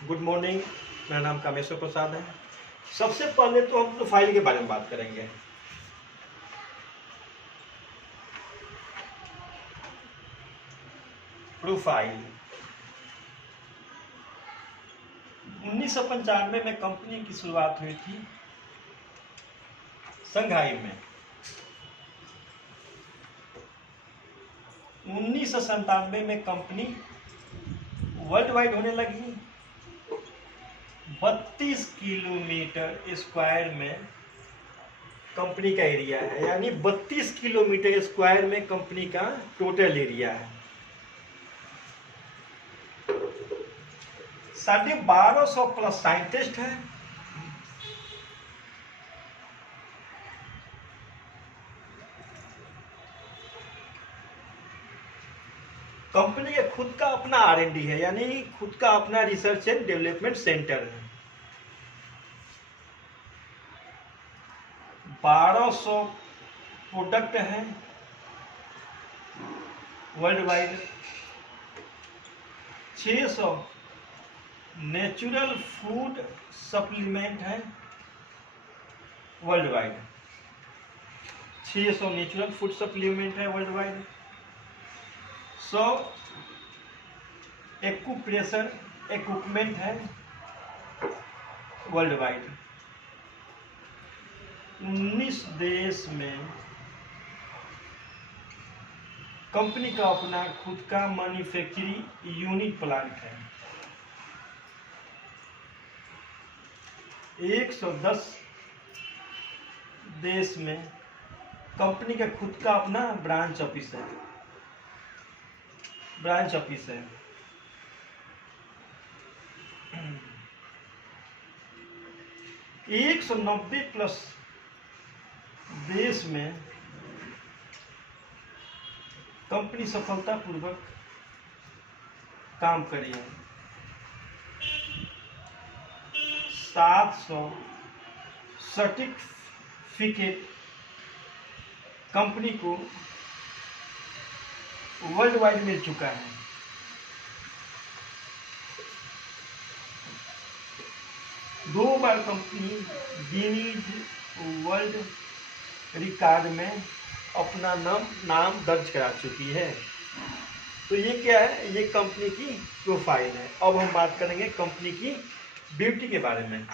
Good morning. मेरा नाम कामेश्वर प्रसाद है। सबसे पहले तो हम प्रोफाइल के बारे में बात करेंगे। प्रोफाइल 1995 में कंपनी की शुरुआत हुई थी शंघाई में। 1997 में कंपनी वर्ल्ड वाइड होने लगी। 32 किलोमीटर स्क्वायर में कंपनी का एरिया है, यानी 32 किलोमीटर स्क्वायर में कंपनी का टोटल एरिया है। 1250 प्लस साइंटिस्ट है। कंपनी का खुद का अपना R&D है, यानी खुद का अपना रिसर्च एंड डेवलपमेंट सेंटर है। 1200 प्रोडक्ट है worldwide. 600 natural food supplement है worldwide. 600 natural food supplement है वर्ल्ड वाइड। 100 एक्यूप्रेशर इक्विपमेंट है वर्ल्ड वाइड। 19 देश में कंपनी का अपना खुद का मैन्युफैक्चरिंग यूनिट प्लांट है। 110 देश में कंपनी का खुद का अपना ब्रांच ऑफिस है। 190 प्लस देश में कंपनी सफलतापूर्वक काम करी है। 700 सर्टिफिकेट कंपनी को वर्ल्ड वाइड मिल चुका है। दो बार कंपनी गिनीज वर्ल्ड रिकॉर्ड में अपना नाम दर्ज करा चुकी है। तो ये क्या है? ये कंपनी की प्रोफाइल है। अब हम बात करेंगे कंपनी की ब्यूटी के बारे में।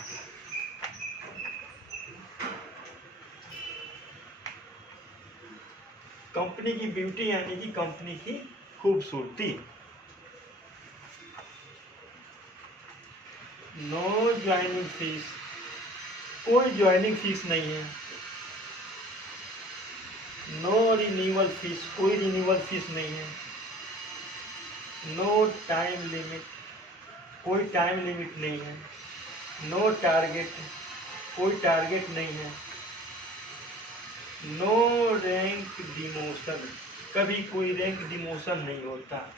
कंपनी की ब्यूटी यानी कि कंपनी की खूबसूरती। नो ज्वाइनिंग फीस, कोई ज्वाइनिंग फीस नहीं है। नो रिन्यूअल फीस, कोई रिन्यूअल फीस नहीं है। नो टाइम लिमिट, कोई टाइम लिमिट नहीं है। नो टारगेट, कोई टारगेट नहीं है। नो रैंक डिमोशन, कभी कोई रैंक डिमोशन नहीं होता।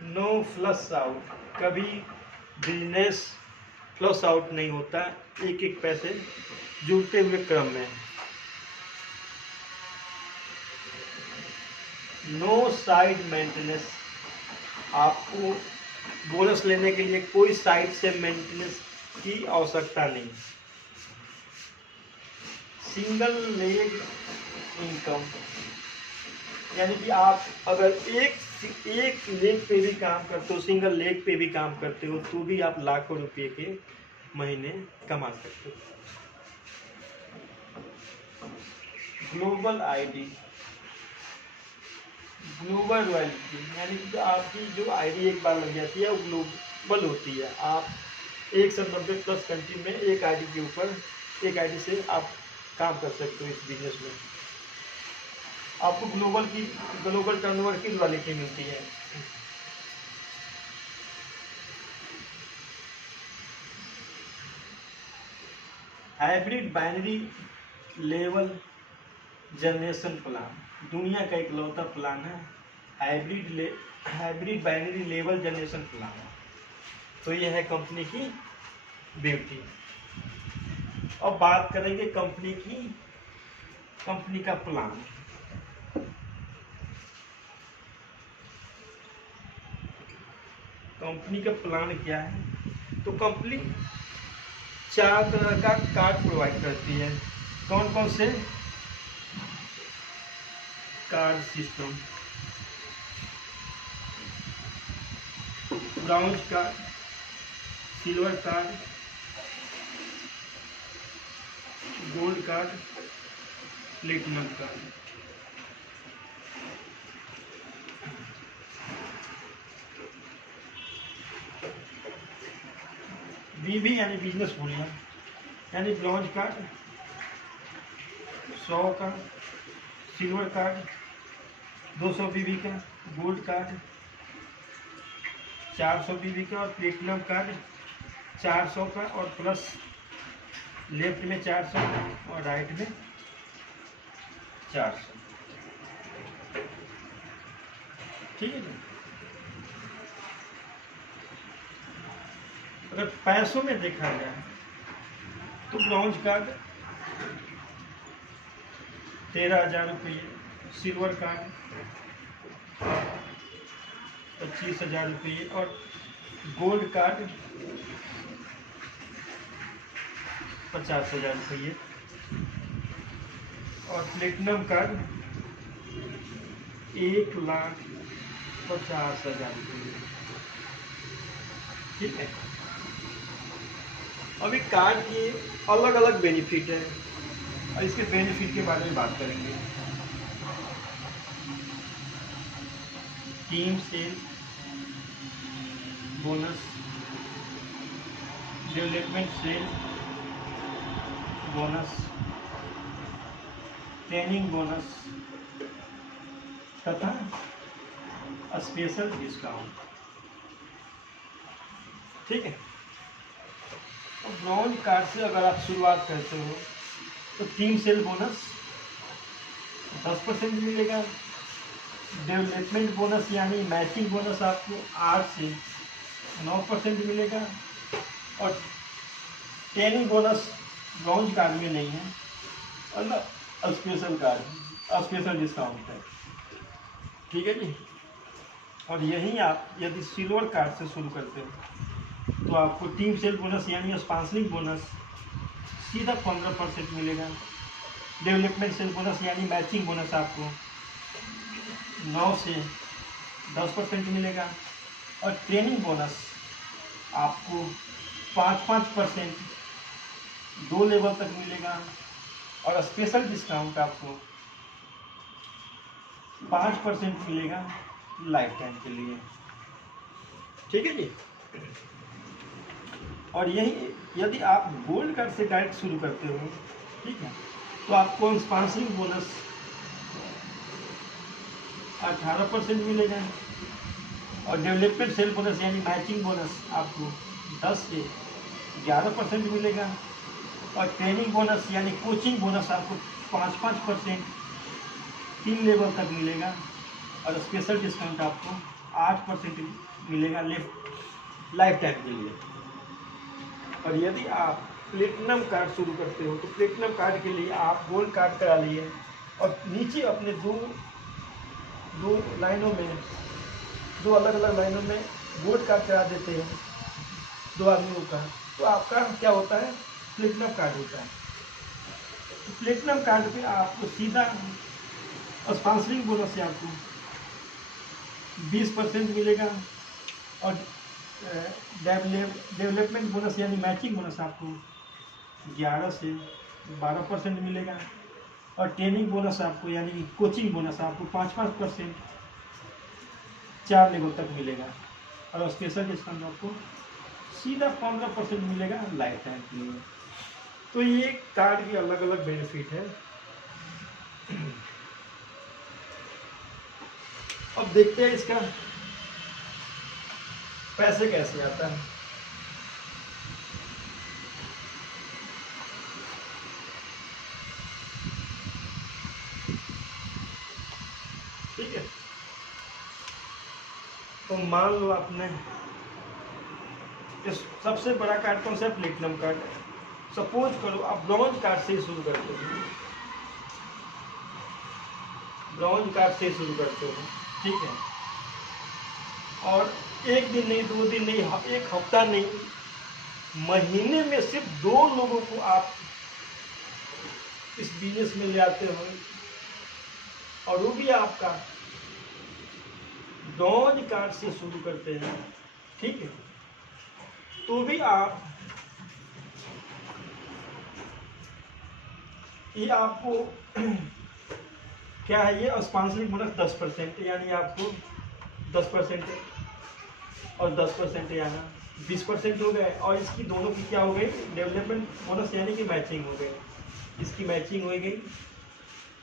नो फ्लश आउट, कभी बिजनेस फ्लश आउट नहीं होता, एक एक पैसे जुड़ते हुए क्रम में। नो साइड मेंटेनेंस, आपको बोनस लेने के लिए कोई साइड से मेंटेनेंस की आवश्यकता नहीं। सिंगल लेग इनकम, यानी कि आप अगर एक लेग पे भी काम करते हो, सिंगल लेग पे भी काम करते हो, तो भी आप लाखों रुपए के महीने कमा सकते हो। ग्लोबल आईडी, ग्लोबल रॉयल्टी, यानी कि आपकी जो आईडी एक बार लग जाती है वो ग्लोबल होती है। आप 190 प्लस कंट्री में एक आईडी के ऊपर, एक आईडी से आप काम कर सकते हो। इस बिजनेस में आपको ग्लोबल टर्नओवर की रॉयल्टी मिलती है। Hybrid binary level generation plan, दुनिया का इकलौता प्लान है hybrid binary level generation plan. तो ये है कंपनी की ब्यूटी। अब बात करेंगे कंपनी का प्लान। कंपनी का प्लान क्या है, तो कंपनी 4 तरह का कार्ड प्रोवाइड करती है। कौन कौन से card system? Bronze card, silver card, gold card, platinum card. BB यानी बिजनेस बोलिए, यानी ब्रॉन्ज कार्ड 100 का, सिल्वर कार्ड 200 बीबी का, गोल्ड कार्ड 400 बीबी का और प्लेटिनम कार्ड 400 का, और प्लस लेफ्ट में 400 और राइट में 400। ठीक है। अगर पैसों में देखा जाए तो ब्रॉन्ज कार्ड 13,000 रुपये, सिल्वर कार्ड 25,000 रुपये और गोल्ड कार्ड 50,000 रुपये और प्लेटिनम कार्ड 1,50,000 रुपये। ठीक है। अभी कार्ड के अलग अलग बेनिफिट है और इसके बेनिफिट के बारे में बात करेंगे। Team cell bonus, development cell bonus, training bonus तथा स्पेशल डिस्काउंट। ठीक है। तो ब्रॉन्ज कार्ड से अगर आप शुरुआत करते हो तो टीम सेल बोनस 10% मिलेगा, डेवलपमेंट बोनस यानी मैचिंग बोनस आपको 8 से 9% मिलेगा और ट्रेनिंग बोनस ब्रॉन्ज कार्ड में नहीं है, मतलब स्पेशल कार्ड स्पेशल डिस्काउंट है। ठीक है जी। और यही आप यदि सिल्वर कार्ड से शुरू करते हो तो आपको टीम सेल बोनस यानी स्पॉन्सरिंग बोनस सीधा 15% मिलेगा, डेवलपमेंट सेल बोनस यानी मैचिंग बोनस आपको 9 से 10% मिलेगा और ट्रेनिंग बोनस आपको 5% 2 लेवल तक मिलेगा और स्पेशल डिस्काउंट आपको 5% मिलेगा लाइफ टाइम के लिए। ठीक है जी। और यही यदि आप गोल्ड कार्ड से डायरेक्ट शुरू करते हो, ठीक है, तो आपको स्पॉन्सरिंग बोनस 18% मिलेगा और डेवलपमेंट सेल बोनस यानी मैचिंग बोनस आपको 10 से 11% मिलेगा और ट्रेनिंग बोनस यानी कोचिंग बोनस आपको 5% 3 लेवल तक मिलेगा और स्पेशल डिस्काउंट आपको 8% मिलेगा लाइफ टाइम के लिए। और यदि आप प्लेटिनम कार्ड शुरू करते हो तो प्लेटिनम कार्ड के लिए आप गोल्ड कार्ड करा लिए और नीचे अपने दो लाइनों में, 2 अलग अलग लाइनों में गोल्ड कार्ड करा देते हैं 2 आदमियों का, तो आपका क्या होता है, प्लेटिनम कार्ड होता है। तो प्लेटिनम कार्ड पे आपको सीधा स्पॉन्सरिंग बोनस से आपको 20% मिलेगा और डेवलपमेंट बोनस यानी मैचिंग बोनस आपको 11 से 12% मिलेगा और ट्रेनिंग बोनस आपको यानी कोचिंग बोनस आपको 5% 4 लेवल तक मिलेगा और स्पेशल डिस्काउंट आपको सीधा 15% मिलेगा लाइफ टाइम के लिए। तो ये कार्ड की अलग अलग बेनिफिट है। अब देखते हैं इसका पैसे कैसे आता है। ठीक है। तो मान लो आपने इस सबसे बड़ा कार्ड कौन सा है, प्लेटिनम कार्ड। सपोज करो आप ब्रॉन्ज कार्ड से शुरू करते हो, ब्रॉन्ज कार्ड से शुरू करते हो, ठीक है, और एक दिन नहीं, 2 दिन नहीं, एक हफ्ता नहीं, महीने में सिर्फ 2 लोगों को आप इस बिजनेस में ले आते हो, और वो भी आपका डॉज कार्ड से शुरू करते हैं, ठीक है, तो भी आप ये आपको क्या है, ये स्पॉन्सरिंग बोनस 10%, यानी आपको 10% और 10% यहाँ 20% हो गए, और इसकी दोनों की क्या हो गई, डेवलपमेंट बोनस यानी कि मैचिंग हो गई, इसकी मैचिंग हो गई,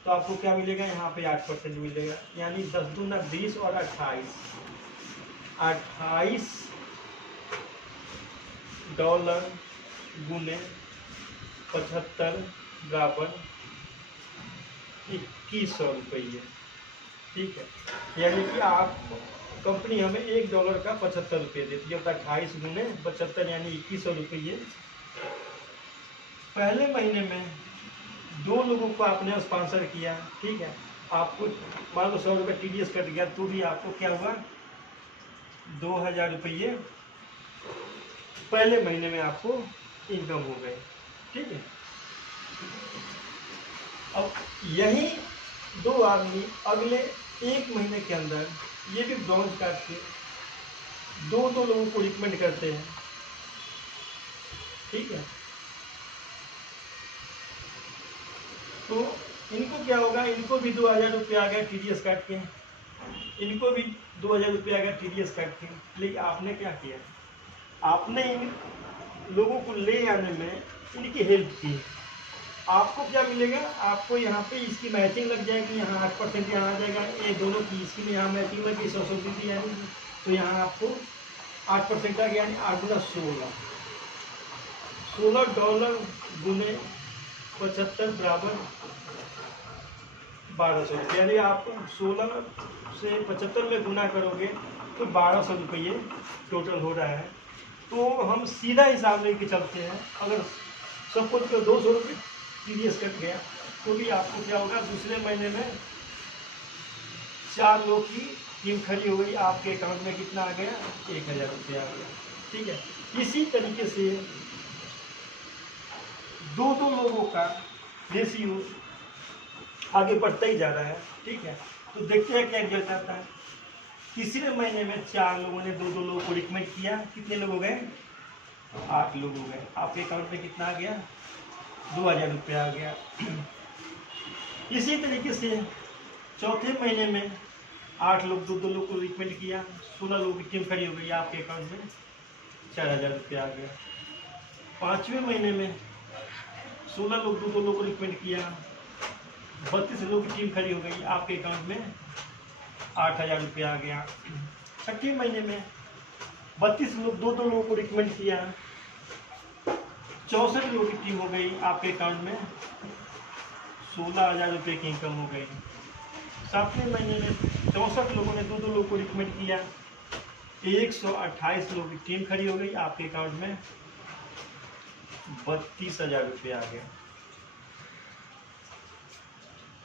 तो आपको क्या मिलेगा, यहाँ पे 8% मिलेगा, यानी 10 दूना 20 और 28 डॉलर गुने 75 बराबर 2100 रुपये, ठीक है, यानी कि आप कंपनी हमें $1 का 75 रुपये देती है, तो 28 गुने 75 यानी 2100 रुपये। पहले महीने में 2 लोगों को आपने स्पॉन्सर किया, ठीक है, आपको मान लो 100 रुपये TDS कट गया, तो भी आपको क्या हुआ, 2000 रुपये पहले महीने में आपको इनकम हो गए, ठीक है। अब यही 2 आदमी अगले 1 महीने के अंदर ये भी ब्रॉन्ज कार्ड से 2 लोगों को रिकमेंड करते हैं, ठीक है, तो इनको क्या होगा, इनको भी 2000 रुपये आ गया TDS काट के, इनको भी 2000 रुपये आ गया TDS काट के। लेकिन आपने क्या किया, आपने इन लोगों को ले आने में इनकी हेल्प की, आपको क्या मिलेगा, आपको यहाँ पे इसकी मैचिंग लग जाएगी, यहाँ 8% यहाँ आ जाएगा, ये दोनों की इसकी में यहाँ मैचिंग लगी 100 दी यानी, तो यहाँ आपको 8% आ गया, यानी 8 गुना 16 डॉलर गुने 75 बराबर 1200 रुपये, यानी आप 16 से 75 में गुना करोगे तो 1200 रुपये टोटल हो रहा है। तो हम सीधा हिसाब लेके चलते हैं, अगर सपोज को 200 रुपये TDS कट गया, तो भी आपको क्या होगा, दूसरे महीने में 4 लोग की टीम खड़ी हो गई, आपके अकाउंट में कितना आ गया, 1000 रुपये आ गया, ठीक है। इसी तरीके से 2 लोगों का रेशियो आगे बढ़ता ही जा रहा है, ठीक है। तो देखते हैं क्या रिजल्ट आता है। तीसरे महीने में 4 लोगों ने 2 लोगों को रिकमेंड किया, कितने लोग हो गए, 8 लोग हो गए, आपके अकाउंट में कितना आ गया, 2000 रुपये आ गया। इसी तरीके से चौथे महीने में 8 लोग 2 लोग को रिकमेंड किया, 16 लोगों की टीम खड़ी हो गई, आपके अकाउंट में 4000 रुपये आ गया। 5वें महीने में 16 लोग 2 लोग को रिकमेंड किया, 32 लोगों की टीम खड़ी हो गई, आपके अकाउंट में 8000 रुपये आ गया। 6वें महीने में 32 लोग 2 लोगों को रिकमेंड किया, 64 लोगों की टीम हो गई, आपके अकाउंट में 16000 रुपये की इनकम हो गई। 7वें महीने में 64 लोगों ने 2 लोगों को रिकमेंड किया, 128 लोगों की टीम खड़ी हो गई, आपके अकाउंट में 32000 रुपये आ गया।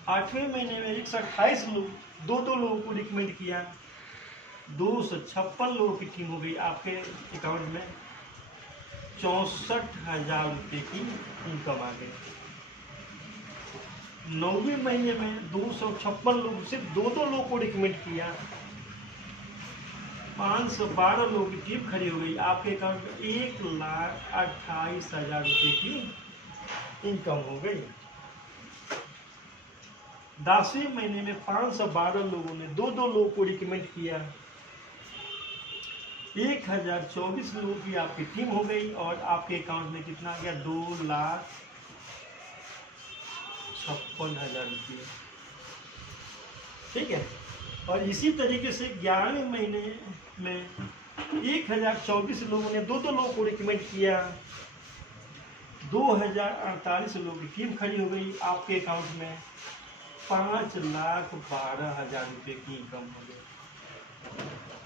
8वें महीने में 128 लोग 2 लोगों को रिकमेंड किया, 256 लोगों की टीम हो गई, आपके अकाउंट में 64,000 रुपये की इनकम आ गई। 9वें महीने में 256 लोग सिर्फ 2 लोगों को रिकमेंड किया, 512 लोगों की टीम खड़ी हो गई, आपके अकाउंट में 1,28,000 रुपये की इनकम हो गई। 10वें महीने में 512 लोगों ने 2 लोगों को रिकमेंड किया, 1024 लोगों की आपकी टीम हो गई, और आपके अकाउंट में कितना आ गया, 2,56,000 रुपये, ठीक है। और इसी तरीके से 11वें महीने में 1024 लोगों ने 2 लोगों को रिकमेंड किया, 2048 लोगों की टीम खड़ी हो गई, आपके अकाउंट में 5,12,000 रुपये की इनकम हो गई।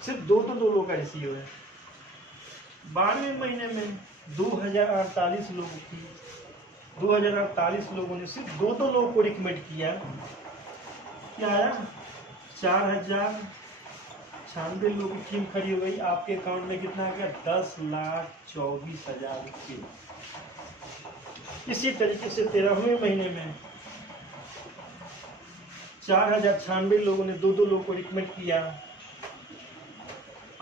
सिर्फ 2 लोगों का रेशियो है। 12वें महीने में 2048 लोगों ने सिर्फ 2 लोगों को रिकमेंड किया, क्या आया, 96 लोगों की टीम खड़ी हो गई, आपके अकाउंट में कितना आ गया 10,24,000 रुपये। इसी तरीके से 13वें महीने में 4,096 लोगों ने 2-2 लोगों को रिकमेंड किया,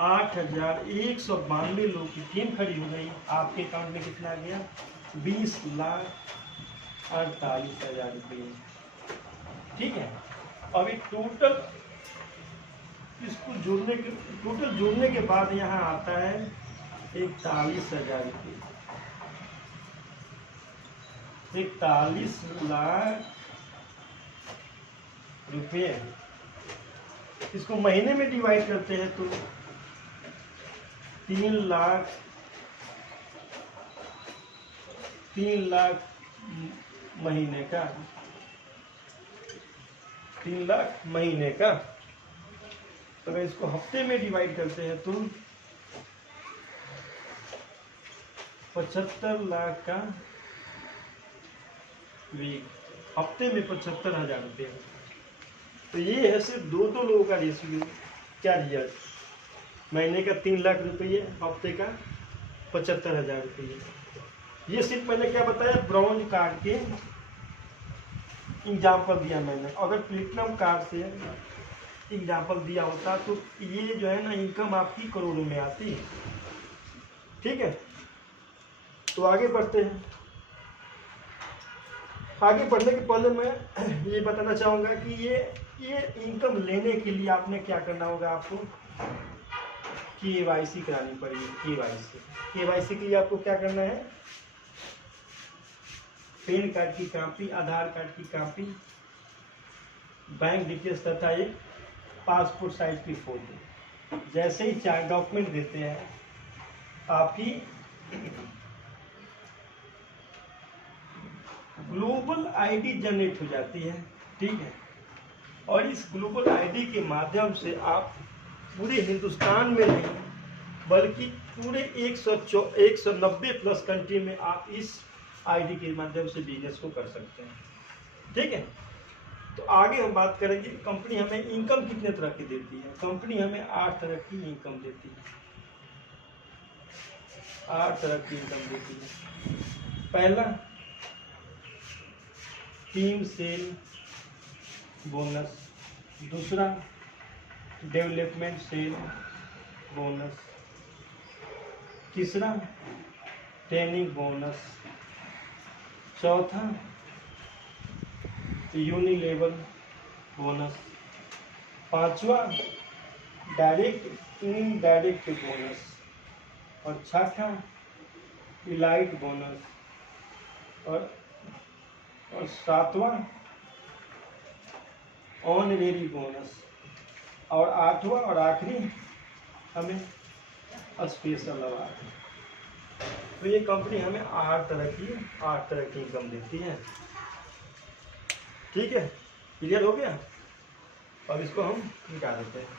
8,192 लोगों की टीम खड़ी हो गई, आपके अकाउंट में कितना आ गया 20,48,000 रुपये। ठीक है, अभी टोटल इसको जोड़ने के बाद यहाँ आता है 41,000 रुपये, 41 लाख रुपये। इसको महीने में डिवाइड करते हैं तो 3 लाख महीने का, 3 लाख महीने का। तो अगर इसको हफ्ते में डिवाइड करते हैं तो 75 लाख का वीक, हफ्ते में 75,000 रुपये। तो ये है सिर्फ 2-2 लोगों का रेशियो। क्या रिजल्ट, महीने का 3 लाख रुपये, हफ्ते का 75,000 रुपये। ये सिर्फ मैंने क्या बताया, ब्रॉन्ज कार्ड के एग्जाम्पल दिया मैंने। अगर प्लेटिनम कार्ड से एग्जाम्पल दिया होता तो ये जो है ना इनकम आपकी करोड़ों में आती। ठीक है, तो आगे बढ़ते हैं। आगे बढ़ने के पहले मैं ये बताना चाहूँगा कि ये इनकम लेने के लिए आपने क्या करना होगा, आपको KYC करानी पड़ेगी। KYC के लिए आपको क्या करना है, पैन कार्ड की कॉपी, आधार कार्ड की कॉपी, बैंक डिटेल्स तथा एक पासपोर्ट साइज की फोटो। जैसे ही 4 डॉक्यूमेंट देते हैं आपकी ग्लोबल आईडी जनरेट हो जाती है। ठीक है, और इस ग्लोबल आईडी के माध्यम से आप पूरे हिंदुस्तान में नहीं बल्कि पूरे 190 प्लस कंट्री में आप इस आईडी के माध्यम से बिजनेस को कर सकते हैं। ठीक है, तो आगे हम बात करेंगे कंपनी हमें इनकम कितने तरह की देती है। कंपनी हमें 8 तरह की इनकम देती है, 8 तरह की इनकम देती है। पहला, टीम सेल बोनस। दूसरा, डेवलपमेंट सेल बोनस। तीसरा, ट्रेनिंग बोनस। चौथा, यूनिलेवल बोनस। पांचवा, डायरेक्ट इनडायरेक्ट बोनस। और छठा, इलाइट बोनस। और सातवां, ऑनरेरी बोनस। और आठवां और आखिरी हमें स्पेशल अवार्ड। तो ये कंपनी हमें 8 तरह की इनकम देती है। ठीक है, क्लियर हो गया। अब इसको हम निकाल देते हैं।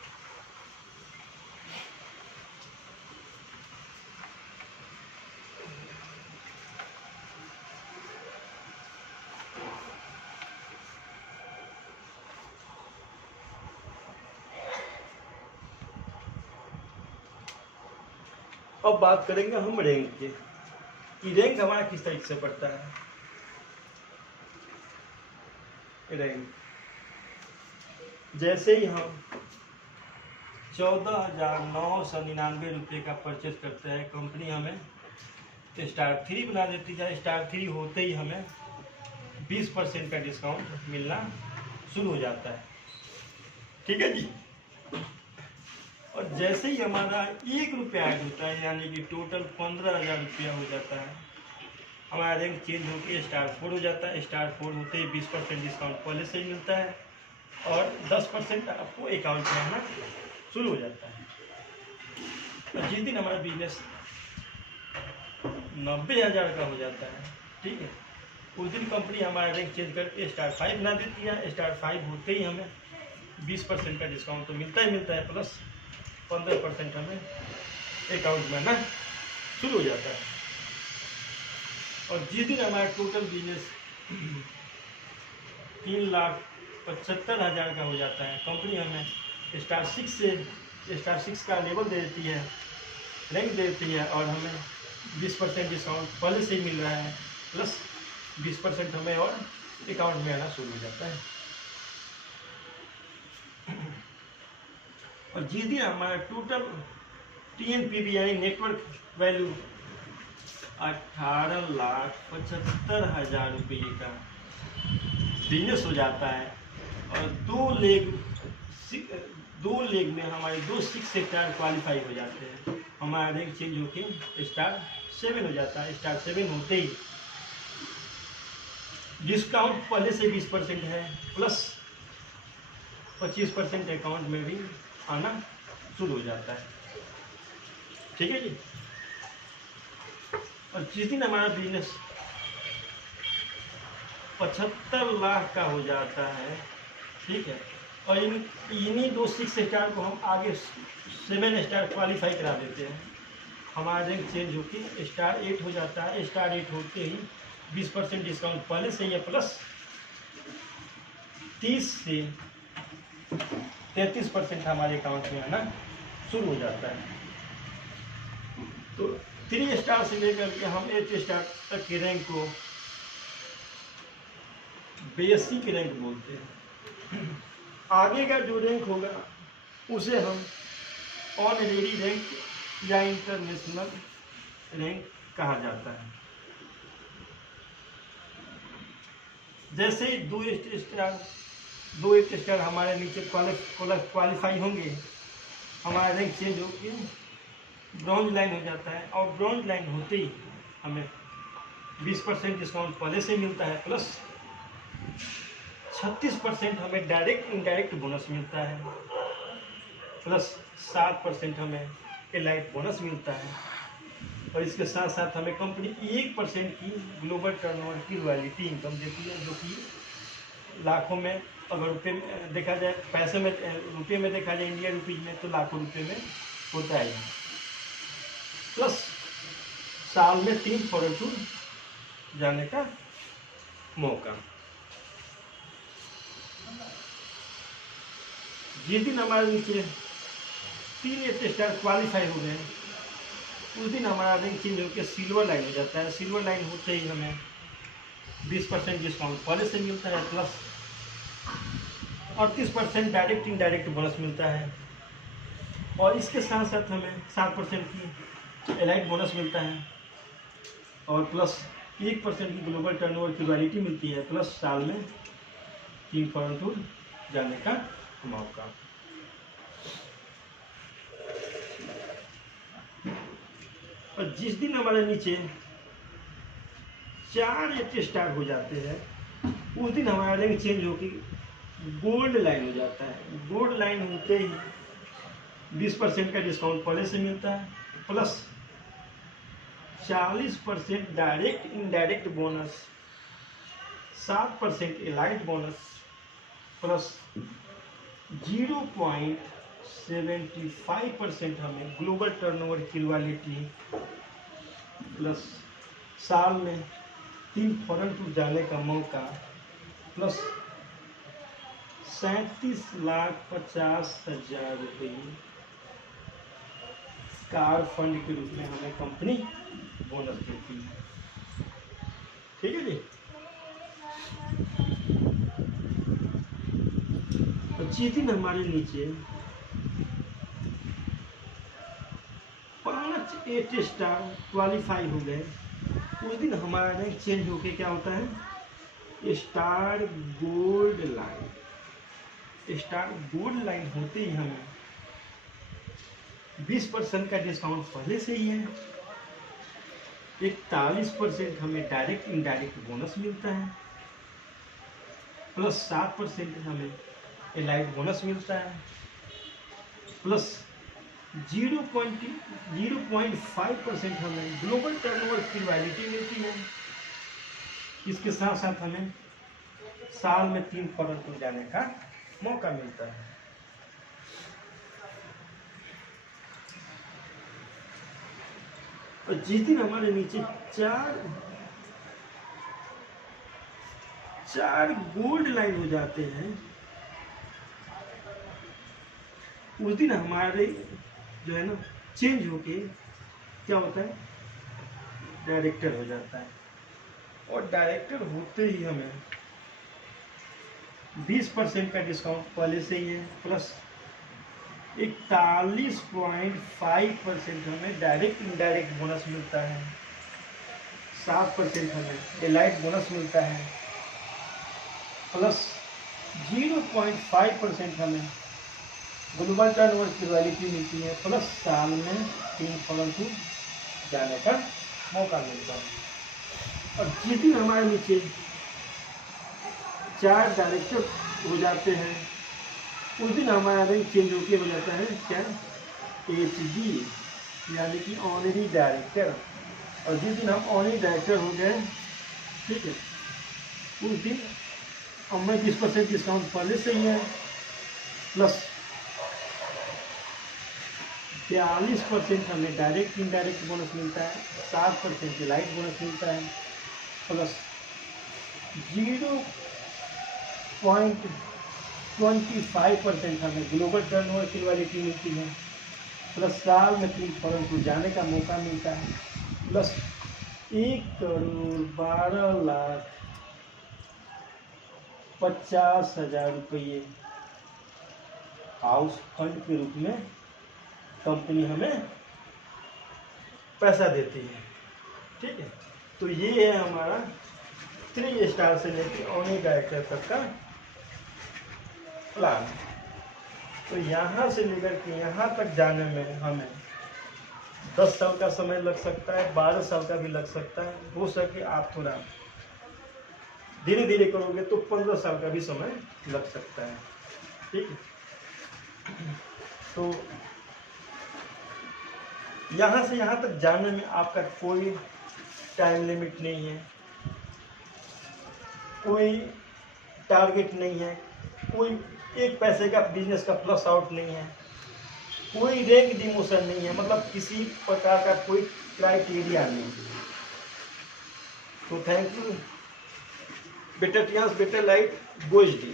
अब बात करेंगे हम रैंक के, कि रैंक हमारा किस तरीके से बढ़ता है। रैंक जैसे ही हम 14,999 रुपये का परचेज करते हैं, कंपनी हमें स्टार 3 बना देती है। स्टार 3 होते ही हमें 20% का डिस्काउंट मिलना शुरू हो जाता है। ठीक है जी। और जैसे ही हमारा 1 रुपया ऐड होता है, यानी कि टोटल 15,000 रुपया हो जाता है, हमारा रैंक चेंज होकर स्टार 4 हो जाता है। स्टार 4 होते ही 20% डिस्काउंट पहले से ही मिलता है और 10% आपको अकाउंट में आना शुरू हो जाता है। और जिस दिन हमारा बिजनेस 90,000 का हो जाता है, ठीक है, उस दिन कंपनी हमारा रैंक चेंज करके स्टार 5 बना देती है। स्टार 5 होते ही हमें 20% का डिस्काउंट तो मिलता ही मिलता है, प्लस 15% हमें अकाउंट में आना शुरू हो जाता है। और जिस दिन हमारा टोटल बिजनेस 3,75,000 का हो जाता है, कंपनी हमें स्टार 6 से स्टार 6 का लेवल दे देती है, रैंक दे देती है, और हमें 20% डिस्काउंट पहले से ही मिल रहा है, प्लस 20% हमें और अकाउंट में आना शुरू हो जाता है। और जिस दिन हमारा टोटल TNPV यानी नेटवर्क वैल्यू 18,75,000 रुपये का बिजनेस हो जाता है, और दो लेग में हमारे 2 6 स्टार क्वालिफाई हो जाते हैं, हमारा रैंक चेंज होकर स्टार 7 हो जाता है। स्टार 7 होते ही डिस्काउंट पहले से 20% है, प्लस 25% अकाउंट में भी आना शुरू हो जाता है। ठीक है जी। और जिस दिन हमारा बिजनेस 75 लाख का हो जाता है, ठीक है, और इन्हीं 2 6 स्टार को हम आगे 7 स्टार क्वालिफाई करा देते हैं, हमारा रैंक चेंज होकर स्टार 8 हो जाता है। स्टार 8 होते ही 20% डिस्काउंट पहले से ही है, प्लस 30 से 33% हमारे अकाउंट में आना शुरू हो जाता है। तो 3 स्टार से लेकर के हम 8 स्टार तक के रैंक को बेसिक रैंक बोलते हैं। आगे का जो रैंक होगा उसे हम ऑनरेरी रैंक या इंटरनेशनल रैंक कहा जाता है। जैसे ही 2 8 स्टार हमारे नीचे क्वालिफाई होंगे, हमारा रैंक चेंज होकर ब्रॉन्ज लाइन हो जाता है, और ब्रॉन्ज लाइन होते ही हमें 20% डिस्काउंट पहले से मिलता है, प्लस 36% हमें डायरेक्ट इनडायरेक्ट बोनस मिलता है, प्लस 7% हमें एलाइट बोनस मिलता है, और इसके साथ साथ हमें कंपनी 1% की ग्लोबल टर्नओवर की रॉयल्टी इनकम देती है, जो कि लाखों में, अगर रुपये में देखा जाए, पैसे में रुपये में देखा जाए, इंडिया रुपीज में, तो लाखों रुपये में होता है। प्लस साल में 3 फॉरेन टूर जाने का मौका। जिस दिन हमारे नीचे 3 8 स्टार क्वालिफाई हो गए, उस दिन हमारा रैंक चेंज होकर सिल्वर लाइन हो जाता है। सिल्वर लाइन होते ही हमें 20% डिस्काउंट पहले से मिलता है, प्लस 38% डायरेक्ट इनडायरेक्ट बोनस मिलता है, और इसके साथ साथ हमें 7% की एलाइट बोनस मिलता है, और प्लस 1% की ग्लोबल टर्नओवर की रॉयल्टी मिलती है, प्लस साल में 3 फॉरेन टूर जाने का मौका। और जिस दिन हमारे नीचे 4 8 स्टार हो जाते हैं, उस दिन हमारा रैंक चेंज होकर गोल्ड लाइन हो जाता है। गोल्ड लाइन होते ही 20% का डिस्काउंट पहले से मिलता है, plus 40% direct indirect bonus, 7% elite bonus, plus 0.75% हमें ग्लोबल टर्नओवर की रॉयल्टी, प्लस साल में 3 फॉरेन टूर जाने का मौका, प्लस 37,50,000 रुपये कार फंड के रूप में हमें कंपनी बोनस देती है। ठीक है जी। तो जिस दिन हमारे नीचे 5 8 स्टार क्वालिफाई हो गए, उस दिन हमारा रैंक चेंज होके क्या होता है, star gold line. Star gold line होते ही हमें 20% का डिस्काउंट पहले से ही है, 41% हमें डायरेक्ट इनडायरेक्ट बोनस मिलता है, प्लस 7% हमें एलाइट बोनस मिलता है, प्लस 0.5% हमें ग्लोबल टर्नओवर की रॉयल्टी मिलती है। इसके साथ साथ हमें साल में 3 फॉरेन टूर जाने का मौका मिलता है। और जिस दिन हमारे नीचे 4 गोल्ड लाइन हो जाते हैं, उस दिन हमारे जो है ना चेंज होके क्या होता है, डायरेक्टर हो जाता है। और डायरेक्टर होते ही हमें 20% का डिस्काउंट पहले से ही है, प्लस 41.5% हमें डायरेक्ट इनडायरेक्ट बोनस मिलता है, 7% हमें एलाइट बोनस मिलता है, प्लस 0.5% हमें ग्लोबल टर्नओवर की रॉयल्टी मिलती है, प्लस साल में 3 फॉरन टू जाने का मौका मिलता है। और जिस दिन हमारे नीचे 4 डायरेक्टर हो जाते हैं उस दिन हमारा रैंक चेंज होकर हो जाता है क्या, HD, यानी कि ऑनरी डायरेक्टर। और जिस दिन हम ऑनरी डायरेक्टर हो गए, ठीक है, उस दिन हमें 20% डिस्काउंट पहले से ही है, प्लस 42% हमें डायरेक्ट इनडायरेक्ट बोनस मिलता है, 7% लाइट बोनस मिलता है, प्लस 0.25% हमें ग्लोबल टर्नओवर की रॉयल्टी मिलती है, प्लस साल में 3 फॉरन को जाने का मौका मिलता है, प्लस 1,12,50,000 रुपये हाउस फंड के रूप में कंपनी हमें पैसा देती है। ठीक है, तो ये है हमारा 3 स्टार से लेकर ऑनरी डायरेक्टर तक का प्लान। तो यहाँ से लेकर के यहाँ तक जाने में हमें 10 साल का समय लग सकता है, 12 साल का भी लग सकता है, हो सके आप थोड़ा धीरे धीरे करोगे तो 15 साल का भी समय लग सकता है। ठीक है, तो यहाँ से यहाँ तक जाने में आपका कोई टाइम लिमिट नहीं है, कोई टारगेट नहीं है, कोई एक पैसे का बिजनेस का प्लस आउट नहीं है, कोई रैंक डिमोशन नहीं है, मतलब किसी प्रकार का कोई क्राइटेरिया नहीं। तो थैंक यू, बेटर टियास बेटर लाइट, गो HD।